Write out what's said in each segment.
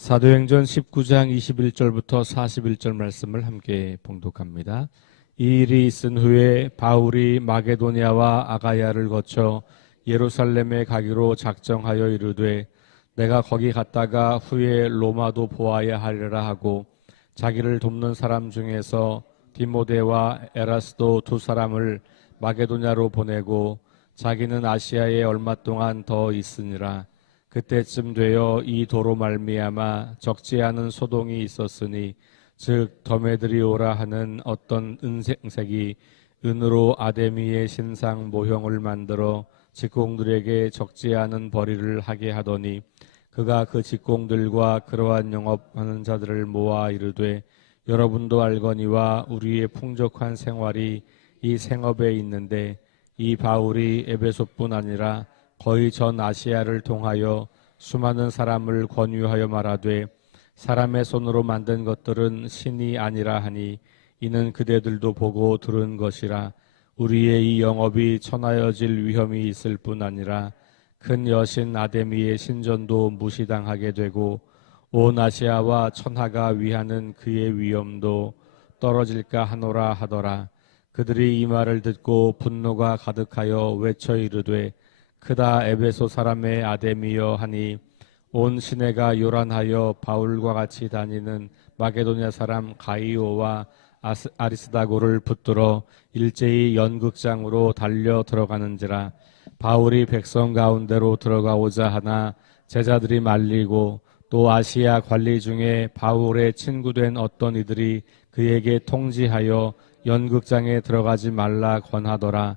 사도행전 19장 21절부터 41절 말씀을 함께 봉독합니다. 이 일이 있은 후에 바울이 마게도니아와 아가야를 거쳐 예루살렘에 가기로 작정하여 이르되 내가 거기 갔다가 후에 로마도 보아야 하리라 하고 자기를 돕는 사람 중에서 디모데와 에라스도 두 사람을 마게도냐로 보내고 자기는 아시아에 얼마 동안 더 있으니라 그때쯤 되어 이 도로 말미암아 적지 않은 소동이 있었으니 즉 더메드리오라 하는 어떤 은생색이 은으로 아데미의 신상 모형을 만들어 직공들에게 적지 않은 벌이를 하게 하더니 그가 그 직공들과 그러한 영업하는 자들을 모아 이르되 여러분도 알거니와 우리의 풍족한 생활이 이 생업에 있는데 이 바울이 에베소뿐 아니라 거의 전 아시아를 통하여 수많은 사람을 권유하여 말하되 사람의 손으로 만든 것들은 신이 아니라 하니 이는 그대들도 보고 들은 것이라 우리의 이 영업이 천하여질 위험이 있을 뿐 아니라 큰 여신 아데미의 신전도 무시당하게 되고 온 아시아와 천하가 위하는 그의 위엄도 떨어질까 하노라 하더라. 그들이 이 말을 듣고 분노가 가득하여 외쳐 이르되 크다 에베소 사람의 아데미여 하니 온 시내가 요란하여 바울과 같이 다니는 마게도냐 사람 가이오와 아스- 아리스다고를 붙들어 일제히 연극장으로 달려 들어가는지라 바울이 백성 가운데로 들어가오자 하나 제자들이 말리고 또 아시아 관리 중에 바울의 친구된 어떤 이들이 그에게 통지하여 연극장에 들어가지 말라 권하더라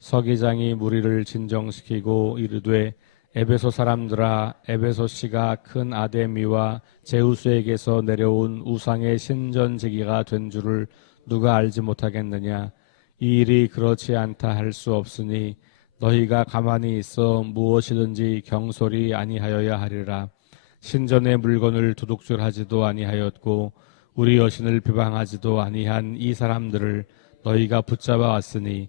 서기장이 무리를 진정시키고 이르되 에베소 사람들아 에베소 씨가 큰 아데미와 제우스에게서 내려온 우상의 신전지기가 된 줄을 누가 알지 못하겠느냐? 이 일이 그렇지 않다 할 수 없으니 너희가 가만히 있어 무엇이든지 경솔이 아니하여야 하리라. 신전의 물건을 도둑질하지도 아니하였고 우리 여신을 비방하지도 아니한 이 사람들을 너희가 붙잡아 왔으니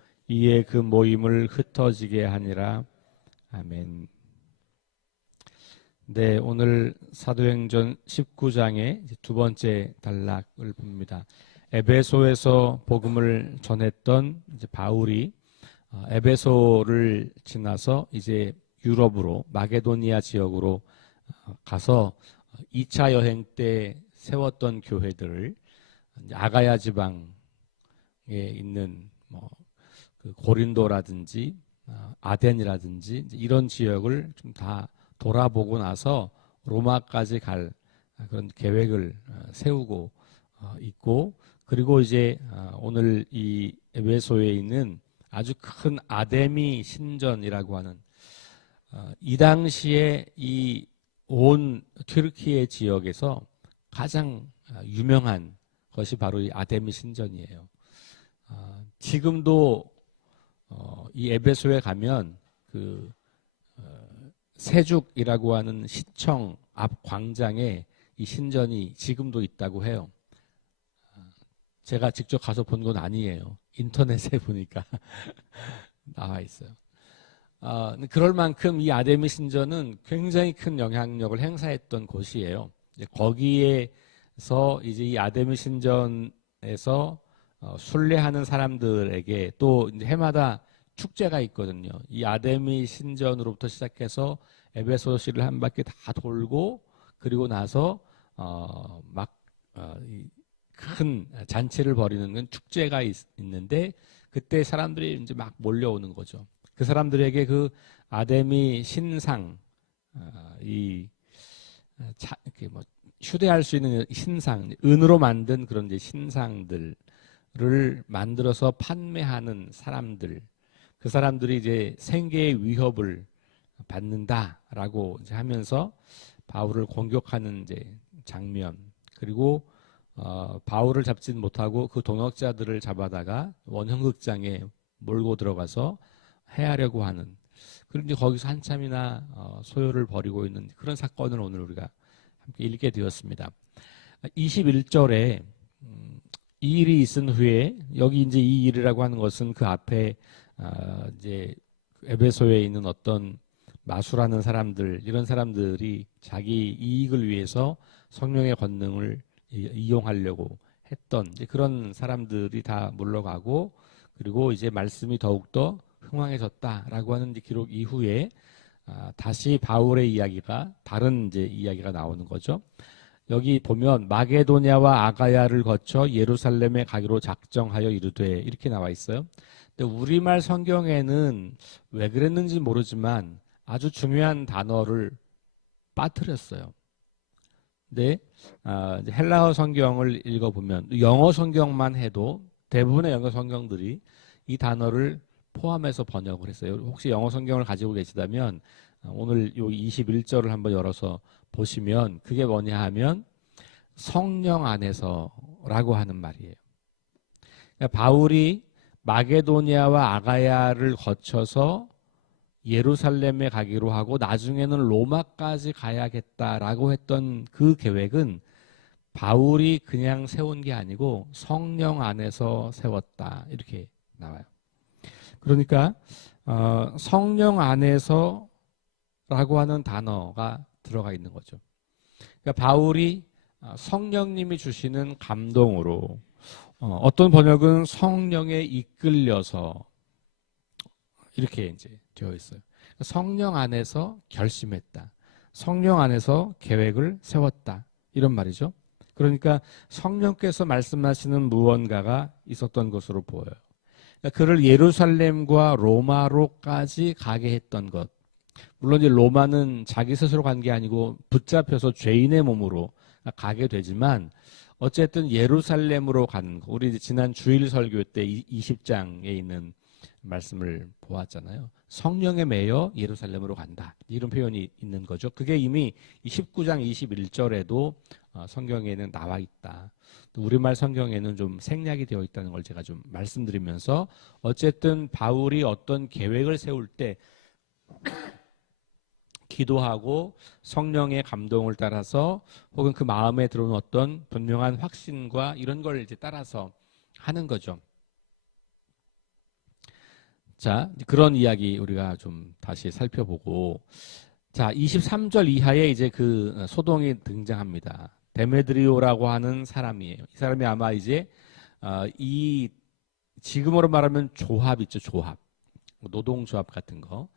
이에 그 모임을 흩어지게 하니라. 아멘. 네, 오늘 사도행전 19장의 두 번째 단락을 봅니다. 에베소에서 복음을 전했던 바울이 어, 에베소를 지나서 이제 유럽으로 마게도니아 지역으로 어, 가서 2차 여행 때 세웠던 교회들을 아가야 지방에 있는 뭐 그 고린도라든지 어, 아덴이라든지 이런 지역을 좀 다 돌아보고 나서 로마까지 갈 그런 계획을 어, 세우고 어, 있고 그리고 이제 어, 오늘 이 에베소에 있는 아주 큰 아데미 신전이라고 하는 어, 이 당시에 이 온 튀르키예 지역에서 가장 어, 유명한 것이 바로 이 아데미 신전이에요. 어, 지금도 어, 이 에베소에 가면 그 어, 세죽이라고 하는 시청 앞 광장에 이 신전이 지금도 있다고 해요. 어, 제가 직접 가서 본 건 아니에요. 인터넷에 보니까 나와 있어요. 어, 그럴 만큼 이 아데미 신전은 굉장히 큰 영향력을 행사했던 곳이에요. 이제 거기에서 이제 이 아데미 신전에서 어, 순례하는 사람들에게 또 이제 해마다 축제가 있거든요. 이 아데미 신전으로부터 시작해서 에베소시를 한 바퀴 다 돌고 그리고 나서 어, 막 어, 잔치를 벌이는 건 축제가 있, 는데 그때 사람들이 이제 막 몰려오는 거죠. 그 사람들에게 그 아데미 신상 어, 이 어, 자, 이렇게 뭐 휴대할 수 있는 신상 은으로 만든 그런 이제 신상들 을 만들어서 판매하는 사람들 그 사람들이 이제 생계의 위협을 받는다라고 하면서 바울을 공격하는 이제 장면 그리고 어, 바울을 잡진 못하고 그 동역자들을 잡아다가 원형극장에 몰고 들어가서 해하려고 하는 그런 이제 거기서 한참이나 어, 소요를 벌이고 있는 그런 사건을 오늘 우리가 함께 읽게 되었습니다. 21절에 음, 이 일이 있은 후에 여기 이제 이 일이라고 하는 것은 그 앞에 아, 이제 에베소에 있는 어떤 마술하는 사람들 이런 사람들이 자기 이익을 위해서 성령의 권능을 이- 이용하려고 했던 이제 그런 사람들이 다 물러가고 그리고 이제 말씀이 더욱더 흥황해졌다라고 하는 기록 이후에 아, 다시 바울의 이야기가 다른 이제 이야기가 나오는 거죠. 여기 보면 마게도냐와 아가야를 거쳐 예루살렘에 가기로 작정하여 이르되 이렇게 나와 있어요. 근데 우리말 성경에는 왜 그랬는지 모르지만 아주 중요한 단어를 빠뜨렸어요. 근데 아, 헬라어 성경을 읽어보면 영어 성경만 해도 대부분의 영어 성경들이 이 단어를 포함해서 번역을 했어요. 혹시 영어 성경을 가지고 계시다면 아, 오늘 요 21절을 한번 열어서 보시면 그게 뭐냐 하면 성령 안에서라고 하는 말이에요. 그러니까 바울이 마게도니아와 아가야를 거쳐서 예루살렘에 가기로 하고 나중에는 로마까지 가야겠다라고 했던 그 계획은 바울이 그냥 세운 게 아니고 성령 안에서 세웠다 이렇게 나와요. 그러니까 어, 성령 안에서라고 하는 단어가 들어가 있는 거죠. 그러니까 바울이 어, 성령님이 주시는 감동으로 어, 어떤 번역은 성령에 이끌려서 이렇게 이제 되어 있어요. 성령 안에서 결심했다. 성령 안에서 계획을 세웠다. 이런 말이죠. 그러니까 성령께서 말씀하시는 무언가가 있었던 것으로 보여요. 그러니까 그를 예루살렘과 로마로까지 가게 했던 것. 물론 이제 로마는 자기 스스로 간 게 아니고 붙잡혀서 죄인의 몸으로 가게 되지만 어쨌든 예루살렘으로 간 거. 우리 지난 주일 설교 때 20장에 있는 말씀을 보았잖아요. 성령에 매여 예루살렘으로 간다. 이런 표현이 있는 거죠. 그게 이미 19장 21절에도 어, 성경에는 나와 있다. 또 우리말 성경에는 좀 생략이 되어 있다는 걸 제가 좀 말씀드리면서 어쨌든 바울이 어떤 계획을 세울 때 기도하고 성령의 감동을 따라서 혹은 그 마음에 들어온 어떤 분명한 확신과 이런 걸 이제 따라서 하는 거죠. 자, 그런 이야기 우리가 좀 다시 살펴보고 자, 23절 이하에 이제 그 소동이 등장합니다. 데메드리오라고 하는 사람이에요. 이 사람이 아마 이제 어, 이 지금으로 말하면 조합 있죠, 조합. 노동조합 같은 거.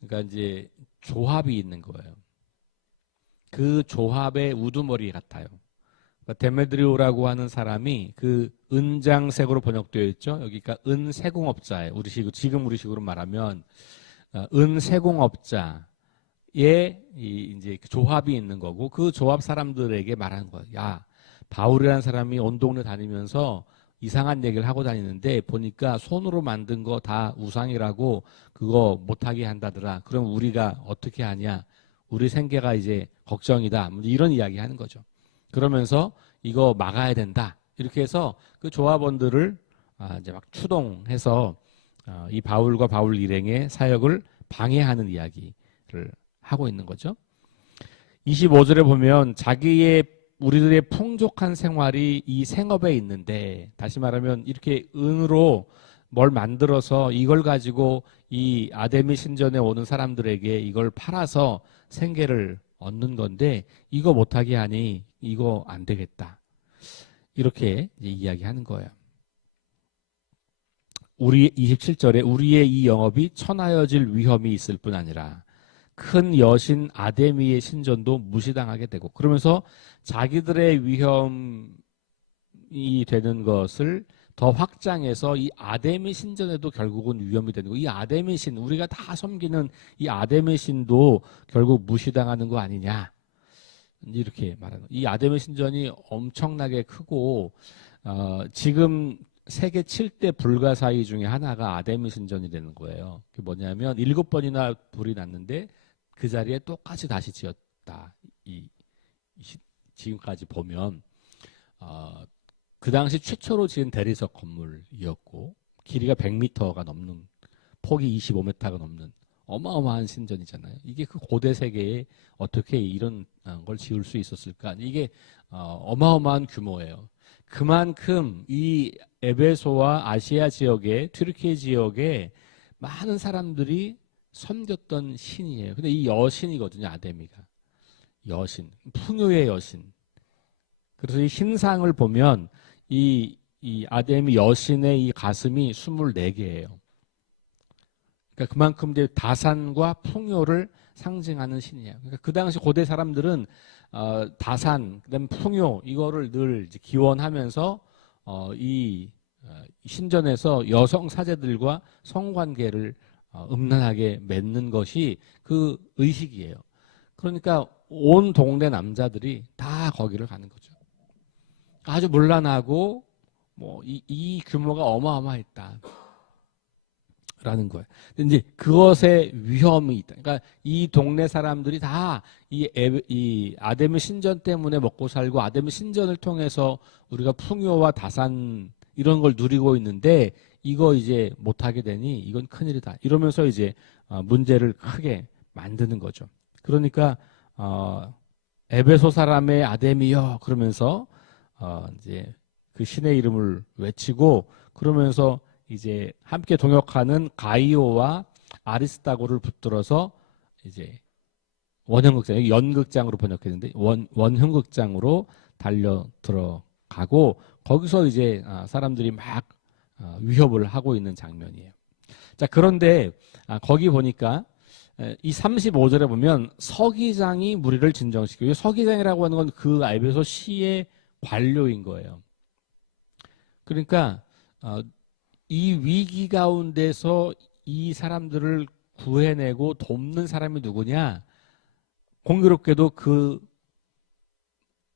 그러니까 이제 조합이 있는 거예요. 그 조합의 우두머리 같아요. 그러니까 데메드리오라고 하는 사람이 그 은장색으로 번역되어 있죠. 여기가 은세공업자예요. 우리식 지금 우리식으로 말하면 어, 은세공업자의 이 이제 그 조합이 있는 거고 그 조합 사람들에게 말하는 거예요. 야 바울이라는 사람이 온 동네 다니면서 이상한 얘기를 하고 다니는데 보니까 손으로 만든 거 다 우상이라고 그거 못하게 한다더라. 그럼 우리가 어떻게 하냐? 우리 생계가 이제 걱정이다. 뭐 이런 이야기 하는 거죠. 그러면서 이거 막아야 된다. 이렇게 해서 그 조합원들을 아, 이제 막 추동해서 아, 이 바울과 바울 일행의 사역을 방해하는 이야기를 하고 있는 거죠. 25절에 보면 자기의 우리들의 풍족한 생활이 이 생업에 있는데 다시 말하면 이렇게 은으로 뭘 만들어서 이걸 가지고 이 아데미 신전에 오는 사람들에게 이걸 팔아서 생계를 얻는 건데 이거 못하게 하니 이거 안 되겠다. 이렇게 이야기하는 거예요. 우리 27절에 우리의 이 영업이 천하여질 위험이 있을 뿐 아니라 큰 여신 아데미의 신전도 무시당하게 되고 그러면서 자기들의 위험이 되는 것을 더 확장해서 이 아데미 신전에도 결국은 위험이 되는 거. 이 아데미 신 우리가 다 섬기는 이 아데미 신도 결국 무시당하는 거 아니냐. 이렇게 말하는. 이 아데미 신전이 엄청나게 크고 어, 지금 세계 7대 불가사의 중에 하나가 아데미 신전이 되는 거예요. 그게 뭐냐면 일곱 번이나 불이 났는데 그 자리에 똑같이 다시 지었다. 이, 이 시- 지금까지 보면 어, 그 당시 최초로 지은 대리석 건물이었고 길이가 100m가 넘는 폭이 25m가 넘는 어마어마한 신전이잖아요. 이게 그 고대 세계에 어떻게 이런 어, 걸 지을 수 있었을까? 이게 어, 어마어마한 규모예요. 그만큼 이 에베소와 아시아 지역의 튀르키예 지역에 많은 사람들이 섬겼던 신이에요. 근데 이 여신이거든요, 아데미가. 여신, 풍요의 여신. 그래서 이 흰상을 보면 이, 이 아데미 여신의 이 가슴이 24개예요. 그러니까 그만큼 이제 다산과 풍요를 상징하는 신이에요. 그러니까 그 당시 고대 사람들은 어, 다산, 그다음 풍요 이거를 늘 기원하면서 어, 이 어, 신전에서 여성 사제들과 성관계를 어, 음란하게 맺는 것이 그 의식이에요. 그러니까 온 동네 남자들이 다 거기를 가는 거죠. 아주 문란하고 뭐이 이 규모가 어마어마했다. 라는 거예요. 이제 그것에 위험이 있다. 그러니까 이 동네 사람들이 다이 이 아데미 신전 때문에 먹고 살고 아데미 신전을 통해서 우리가 풍요와 다산 이런 걸 누리고 있는데 이거 이제 못하게 되니 이건 큰일이다. 이러면서 이제 어, 문제를 크게 만드는 거죠. 그러니까 어, 에베소 사람의 아데미여 그러면서 어, 이제 그 신의 이름을 외치고 그러면서 이제 함께 동역하는 가이오와 아리스타고를 붙들어서 이제 원형극장, 연극장으로 번역했는데 원, 원형극장으로 달려 들어가고 거기서 이제 아, 사람들이 막 아, 위협을 하고 있는 장면이에요. 자, 그런데 아, 거기 보니까 에, 이 35절에 보면 서기장이 무리를 진정시키고 이 서기장이라고 하는 건그 에베소 시의 관료인 거예요. 그러니까 어, 이 위기 가운데서 이 사람들을 구해내고 돕는 사람이 누구냐? 공교롭게도 그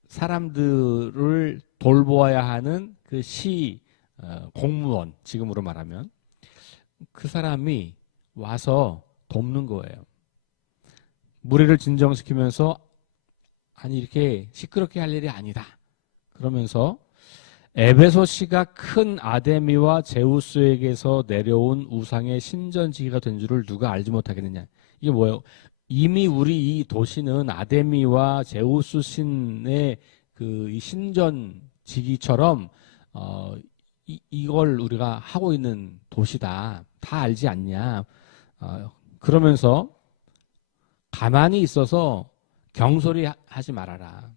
사람들을 돌보아야 하는 그시 어, 공무원 지금으로 말하면 그 사람이 와서 돕는 거예요. 무리를 진정시키면서 아니 이렇게 시끄럽게 할 일이 아니다. 그러면서 에베소시가 큰 아데미와 제우스에게서 내려온 우상의 신전지기가 된 줄을 누가 알지 못하겠느냐. 이게 뭐예요? 이미 우리 이 도시는 아데미와 제우스 신의 그이 신전지기처럼 어, 이, 이걸 우리가 하고 있는 도시다. 다 알지 않냐. 어, 그러면서 가만히 있어서 경솔히 하- 하지 말아라.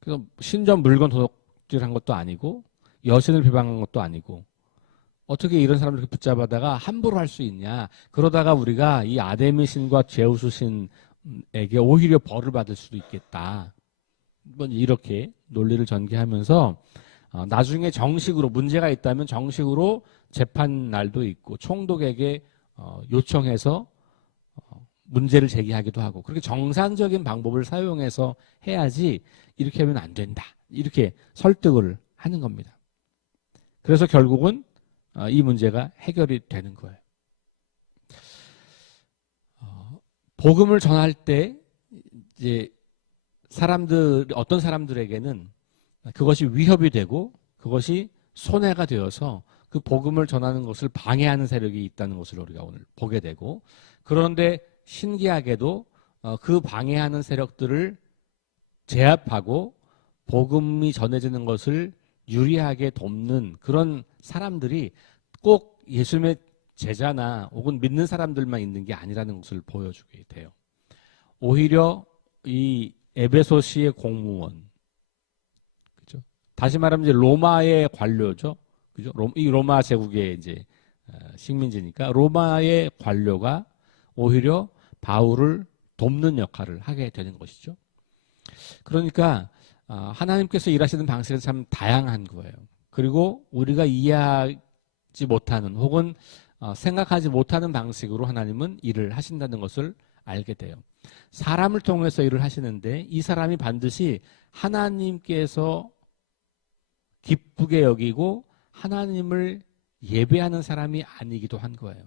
그 신전 물건 도둑질한 것도 아니고 여신을 비방한 것도 아니고 어떻게 이런 사람들 이렇게 붙잡아다가 함부로 할 수 있냐? 그러다가 우리가 이 아데미 신과 제우스 신에게 오히려 벌을 받을 수도 있겠다. 뭐 이렇게 논리를 전개하면서 어, 나중에 정식으로 문제가 있다면 정식으로 재판 날도 있고 총독에게 어, 요청해서 어, 문제를 제기하기도 하고 그렇게 정상적인 방법을 사용해서 해야지 이렇게 하면 안 된다. 이렇게 설득을 하는 겁니다. 그래서 결국은 어, 이 문제가 해결이 되는 거예요. 어, 복음을 전할 때 이제 사람들 어떤 사람들에게는 그것이 위협이 되고 그것이 손해가 되어서 그 복음을 전하는 것을 방해하는 세력이 있다는 것을 우리가 오늘 보게 되고 그런데 신기하게도 어, 그 방해하는 세력들을 제압하고 복음이 전해지는 것을 유리하게 돕는 그런 사람들이 꼭 예수님의 제자나 혹은 믿는 사람들만 있는 게 아니라는 것을 보여주게 돼요. 오히려 이 에베소시의 공무원, 그죠? 다시 말하면 이제 로마의 관료죠, 그죠? 로- 이 로마 제국의 이제 어, 식민지니까 로마의 관료가 오히려 바울을 돕는 역할을 하게 되는 것이죠. 그러니까 아, 하나님께서 일하시는 방식은 참 다양한 거예요. 그리고 우리가 이해하지 못하는 혹은 어, 생각하지 못하는 방식으로 하나님은 일을 하신다는 것을 알게 돼요. 사람을 통해서 일을 하시는데 이 사람이 반드시 하나님께서 기쁘게 여기고 하나님을 예배하는 사람이 아니기도 한 거예요.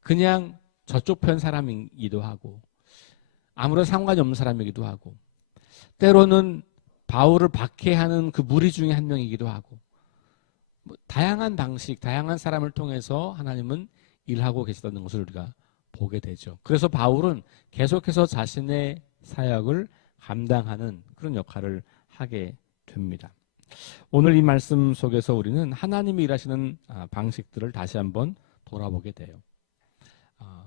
그냥 저쪽 편 사람이기도 하고 아무런 상관이 없는 사람이기도 하고 때로는 바울을 박해하는 그 무리 중에 한 명이기도 하고 뭐 다양한 방식, 다양한 사람을 통해서 하나님은 일하고 계시다는 것을 우리가 보게 되죠. 그래서 바울은 계속해서 자신의 사역을 감당하는 그런 역할을 하게 됩니다. 오늘 이 말씀 속에서 우리는 하나님이 일하시는 아, 방식들을 다시 한번 돌아보게 돼요. 아,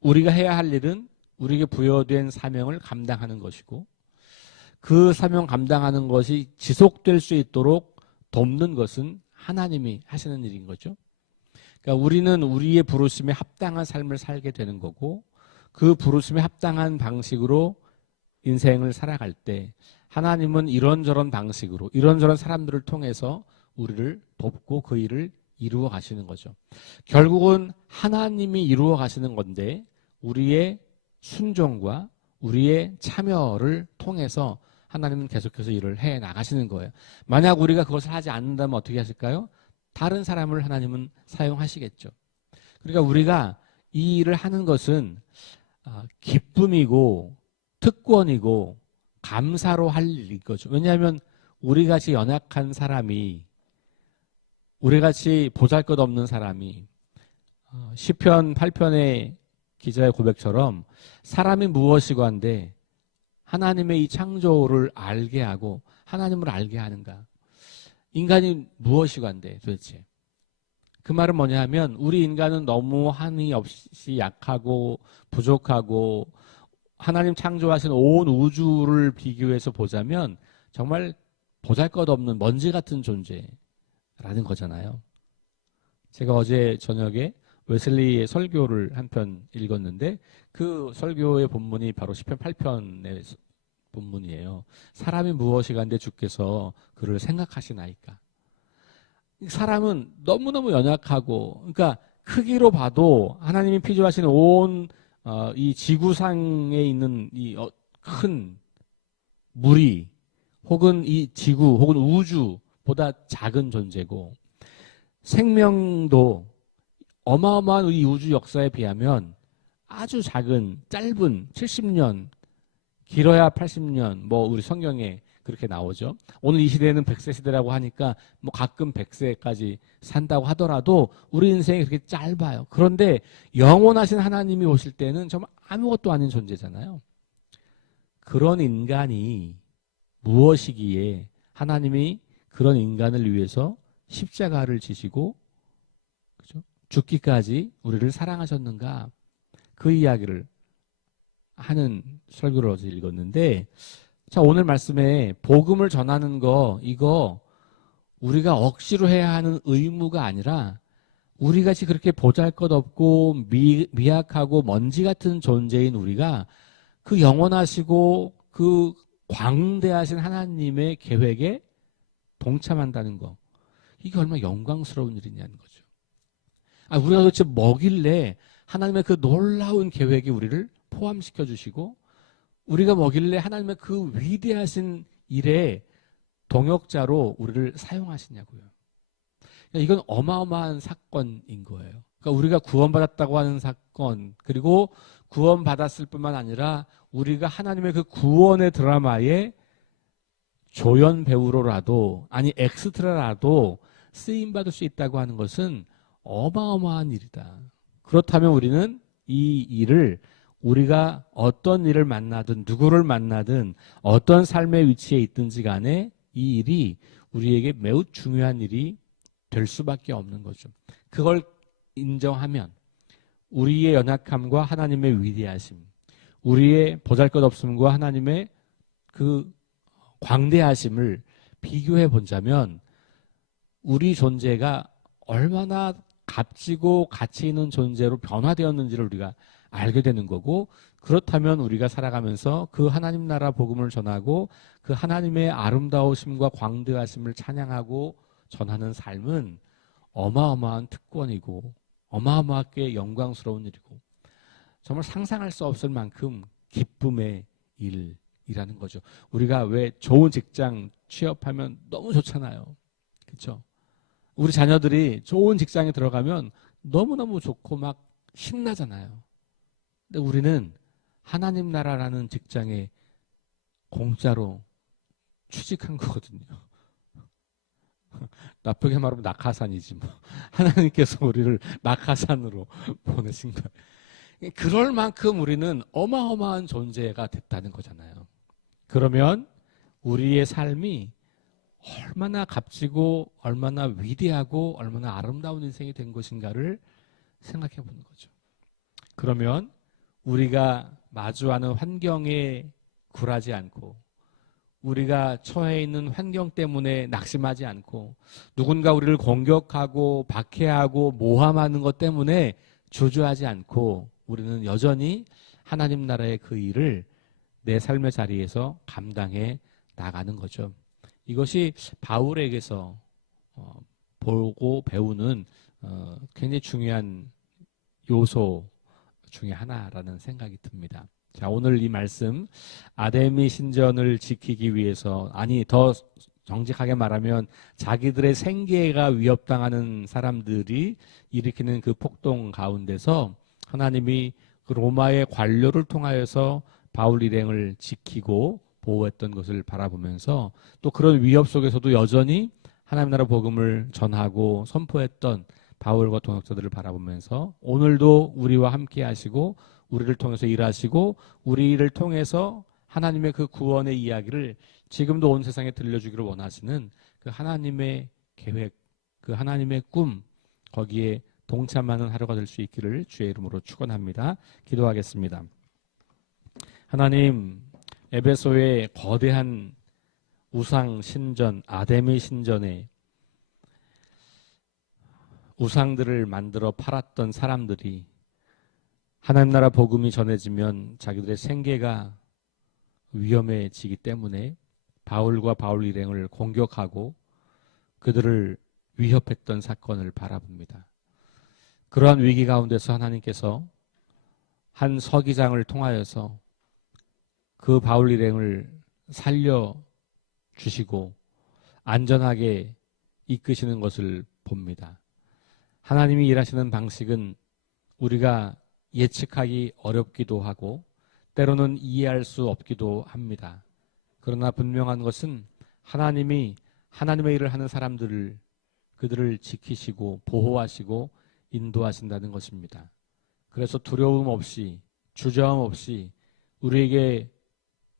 우리가 해야 할 일은 우리에게 부여된 사명을 감당하는 것이고 그 사명 감당하는 것이 지속될 수 있도록 돕는 것은 하나님이 하시는 일인 거죠. 그러니까 우리는 우리의 부르심에 합당한 삶을 살게 되는 거고 그 부르심에 합당한 방식으로 인생을 살아갈 때 하나님은 이런저런 방식으로 이런저런 사람들을 통해서 우리를 돕고 그 일을 이루어 가시는 거죠. 결국은 하나님이 이루어 가시는 건데 우리의 순종과 우리의 참여를 통해서 하나님은 계속해서 일을 해 나가시는 거예요. 만약 우리가 그것을 하지 않는다면 어떻게 하실까요? 다른 사람을 하나님은 사용하시겠죠. 그러니까 우리가 이 일을 하는 것은 아, 기쁨이고 특권이고 감사로 할 일인 거죠. 왜냐하면 우리 같이 연약한 사람이 우리 같이 보잘것 없는 사람이 어, 시편 8편의 기자의 고백처럼 사람이 무엇이고 한데 하나님의 이 창조를 알게 하고 하나님을 알게 하는가? 인간이 무엇이고 한데 도대체? 그 말은 뭐냐 하면 우리 인간은 너무 한이 없이 약하고 부족하고 하나님 창조하신 온 우주를 비교해서 보자면 정말 보잘 것 없는 먼지 같은 존재라는 거잖아요. 제가 어제 저녁에 웨슬리의 설교를 한 편 읽었는데 그 설교의 본문이 바로 10편 8편의 본문이에요. 사람이 무엇이 간데 주께서 그를 생각하시나이까. 사람은 너무너무 연약하고 그러니까 크기로 봐도 하나님이 피조하신 온 어, 이 지구상에 있는 이큰 어, 물이 혹은 이 지구 혹은 우주보다 작은 존재고 생명도 어마어마한 이 우주 역사에 비하면 아주 작은 짧은 70년 길어야 80년 뭐 우리 성경에 그렇게 나오죠. 오늘 이 시대는 100세 시대라고 하니까 뭐 가끔 100세까지 산다고 하더라도 우리 인생이 그렇게 짧아요. 그런데 영원하신 하나님이 오실 때는 정말 아무것도 아닌 존재잖아요. 그런 인간이 무엇이기에 하나님이 그런 인간을 위해서 십자가를 지시고 그죠? 죽기까지 우리를 사랑하셨는가 그 이야기를 하는 설교를 어제 읽었는데 자 오늘 말씀에 복음을 전하는 거 이거 우리가 억지로 해야 하는 의무가 아니라 우리 같이 그렇게 보잘 것 없고 미, 미약하고 먼지 같은 존재인 우리가 그 영원하시고 그 광대하신 하나님의 계획에 동참한다는 거 이게 얼마나 영광스러운 일이냐는 거죠. 아, 우리가 도대체 뭐길래 하나님의 그 놀라운 계획이 우리를 포함시켜 주시고 우리가 뭐길래 하나님의 그 위대하신 일에 동역자로 우리를 사용하시냐고요. 그러니까 이건 어마어마한 사건인 거예요. 그러니까 우리가 구원받았다고 하는 사건, 그리고 구원받았을 뿐만 아니라 우리가 하나님의 그 구원의 드라마에 조연 배우로라도, 아니, 엑스트라라도 쓰임받을 수 있다고 하는 것은 어마어마한 일이다. 그렇다면 우리는 이 일을 우리가 어떤 일을 만나든 누구를 만나든 어떤 삶의 위치에 있든지 간에 이 일이 우리에게 매우 중요한 일이 될 수밖에 없는 거죠. 그걸 인정하면 우리의 연약함과 하나님의 위대하심, 우리의 보잘것없음과 하나님의 그 광대하심을 비교해 본다면 우리 존재가 얼마나 값지고 가치 있는 존재로 변화되었는지를 우리가 알게 되는 거고 그렇다면 우리가 살아가면서 그 하나님 나라 복음을 전하고 그 하나님의 아름다우심과 광대하심을 찬양하고 전하는 삶은 어마어마한 특권이고 어마어마하게 영광스러운 일이고 정말 상상할 수 없을 만큼 기쁨의 일이라는 거죠. 우리가 왜 좋은 직장 취업하면 너무 좋잖아요. 그렇죠? 우리 자녀들이 좋은 직장에 들어가면 너무너무 좋고 막 신나잖아요. 근데 우리는 하나님 나라라는 직장에 공짜로 취직한 거거든요. 나쁘게 말하면 낙하산이지 뭐. 하나님께서 우리를 낙하산으로 보내신 거예요. 그럴 만큼 우리는 어마어마한 존재가 됐다는 거잖아요. 그러면 우리의 삶이 얼마나 값지고 얼마나 위대하고 얼마나 아름다운 인생이 된 것인가를 생각해 보는 거죠. 그러면 우리가 마주하는 환경에 굴하지 않고 우리가 처해 있는 환경 때문에 낙심하지 않고 누군가 우리를 공격하고 박해하고 모함하는 것 때문에 주저하지 않고 우리는 여전히 하나님 나라의 그 일을 내 삶의 자리에서 감당해 나가는 거죠. 이것이 바울에게서 어, 보고 배우는 어, 굉장히 중요한 요소 중에 하나라는 생각이 듭니다. 자, 오늘 이 말씀 아데미 신전을 지키기 위해서 아니 더 정직하게 말하면 자기들의 생계가 위협당하는 사람들이 일으키는 그 폭동 가운데서 하나님이 그 로마의 관료를 통하여서 바울 일행을 지키고 보호했던 것을 바라보면서 또 그런 위협 속에서도 여전히 하나님 나라 복음을 전하고 선포했던 바울과 동역자들을 바라보면서 오늘도 우리와 함께 하시고 우리를 통해서 일하시고 우리를 통해서 하나님의 그 구원의 이야기를 지금도 온 세상에 들려주기를 원하시는 그 하나님의 계획, 그 하나님의 꿈 거기에 동참하는 하루가 될 수 있기를 주의 이름으로 축원합니다. 기도하겠습니다. 하나님 에베소의 거대한 우상 신전 아데미 신전에 우상들을 만들어 팔았던 사람들이 하나님 나라 복음이 전해지면 자기들의 생계가 위험해지기 때문에 바울과 바울 일행을 공격하고 그들을 위협했던 사건을 바라봅니다. 그러한 위기 가운데서 하나님께서 한 서기장을 통하여서 그 바울 일행을 살려 주시고 안전하게 이끄시는 것을 봅니다. 하나님이 일하시는 방식은 우리가 예측하기 어렵기도 하고 때로는 이해할 수 없기도 합니다. 그러나 분명한 것은 하나님이 하나님의 일을 하는 사람들을 그들을 지키시고 보호하시고 인도하신다는 것입니다. 그래서 두려움 없이 주저함 없이 우리에게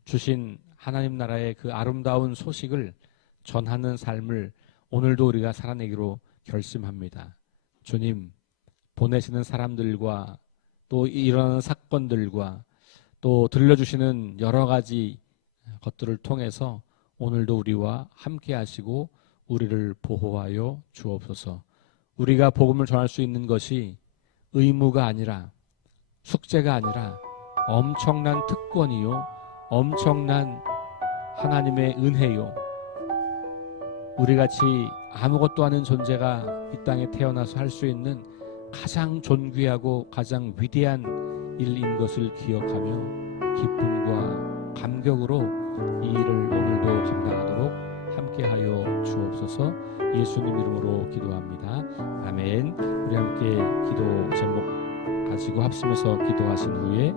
주신 하나님 나라의 그 아름다운 소식을 전하는 삶을 오늘도 우리가 살아내기로 결심합니다. 주님, 보내시는 사람들과 또 이런 사건들과 또 들려주시는 여러 가지 것들을 통해서 오늘도 우리와 함께 하시고 우리를 보호하여 주옵소서. 우리가 복음을 전할 수 있는 것이 의무가 아니라 숙제가 아니라 엄청난 특권이요. 엄청난 하나님의 은혜요. 우리 같이 아무것도 아닌 존재가 이 땅에 태어나서 할 수 있는 가장 존귀하고 가장 위대한 일인 것을 기억하며 기쁨과 감격으로 이 일을 오늘도 감당하도록 함께하여 주옵소서 예수님 이름으로 기도합니다. 아멘. 우리 함께 기도 제목 가지고 합심해서 기도하신 후에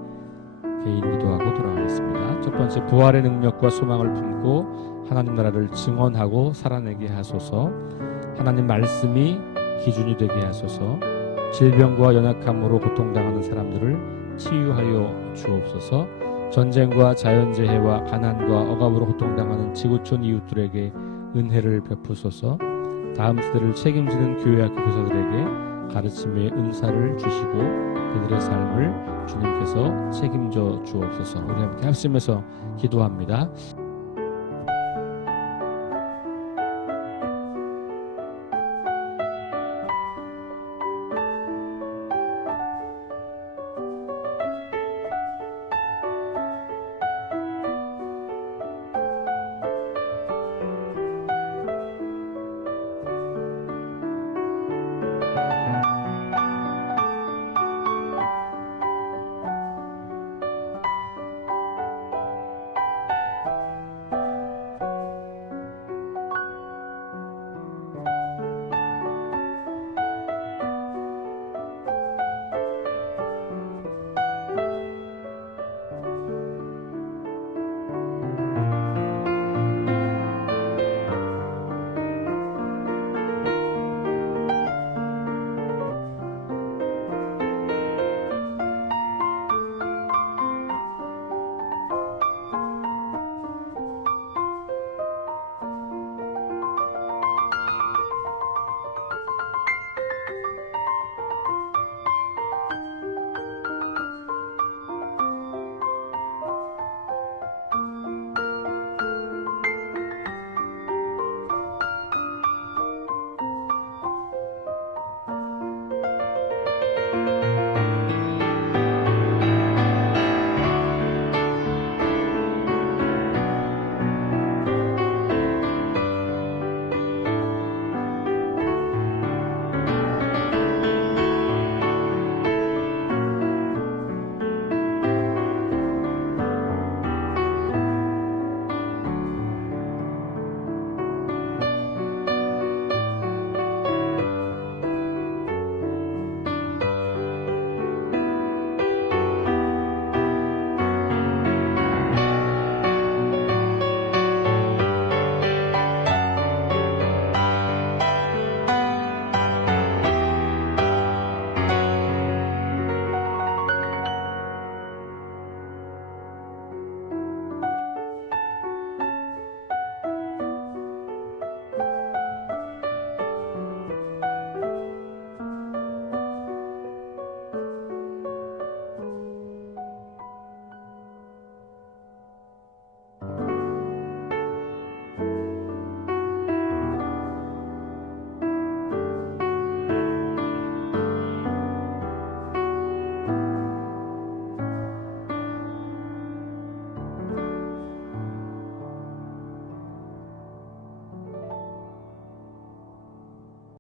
개인 기도하고 돌아가겠습니다. 첫 번째 부활의 능력과 소망을 품고 하나님 나라를 증언하고 살아내게 하소서. 하나님 말씀이 기준이 되게 하소서. 질병과 연약함으로 고통당하는 사람들을 치유하여 주옵소서. 전쟁과 자연재해와 가난과 억압으로 고통당하는 지구촌 이웃들에게 은혜를 베푸소서. 다음 세대를 책임지는 교회학교 교사들에게 가르침의 은사를 주시고 그들의 삶을 주님께서 책임져 주옵소서. 우리 함께 합심해서 기도합니다.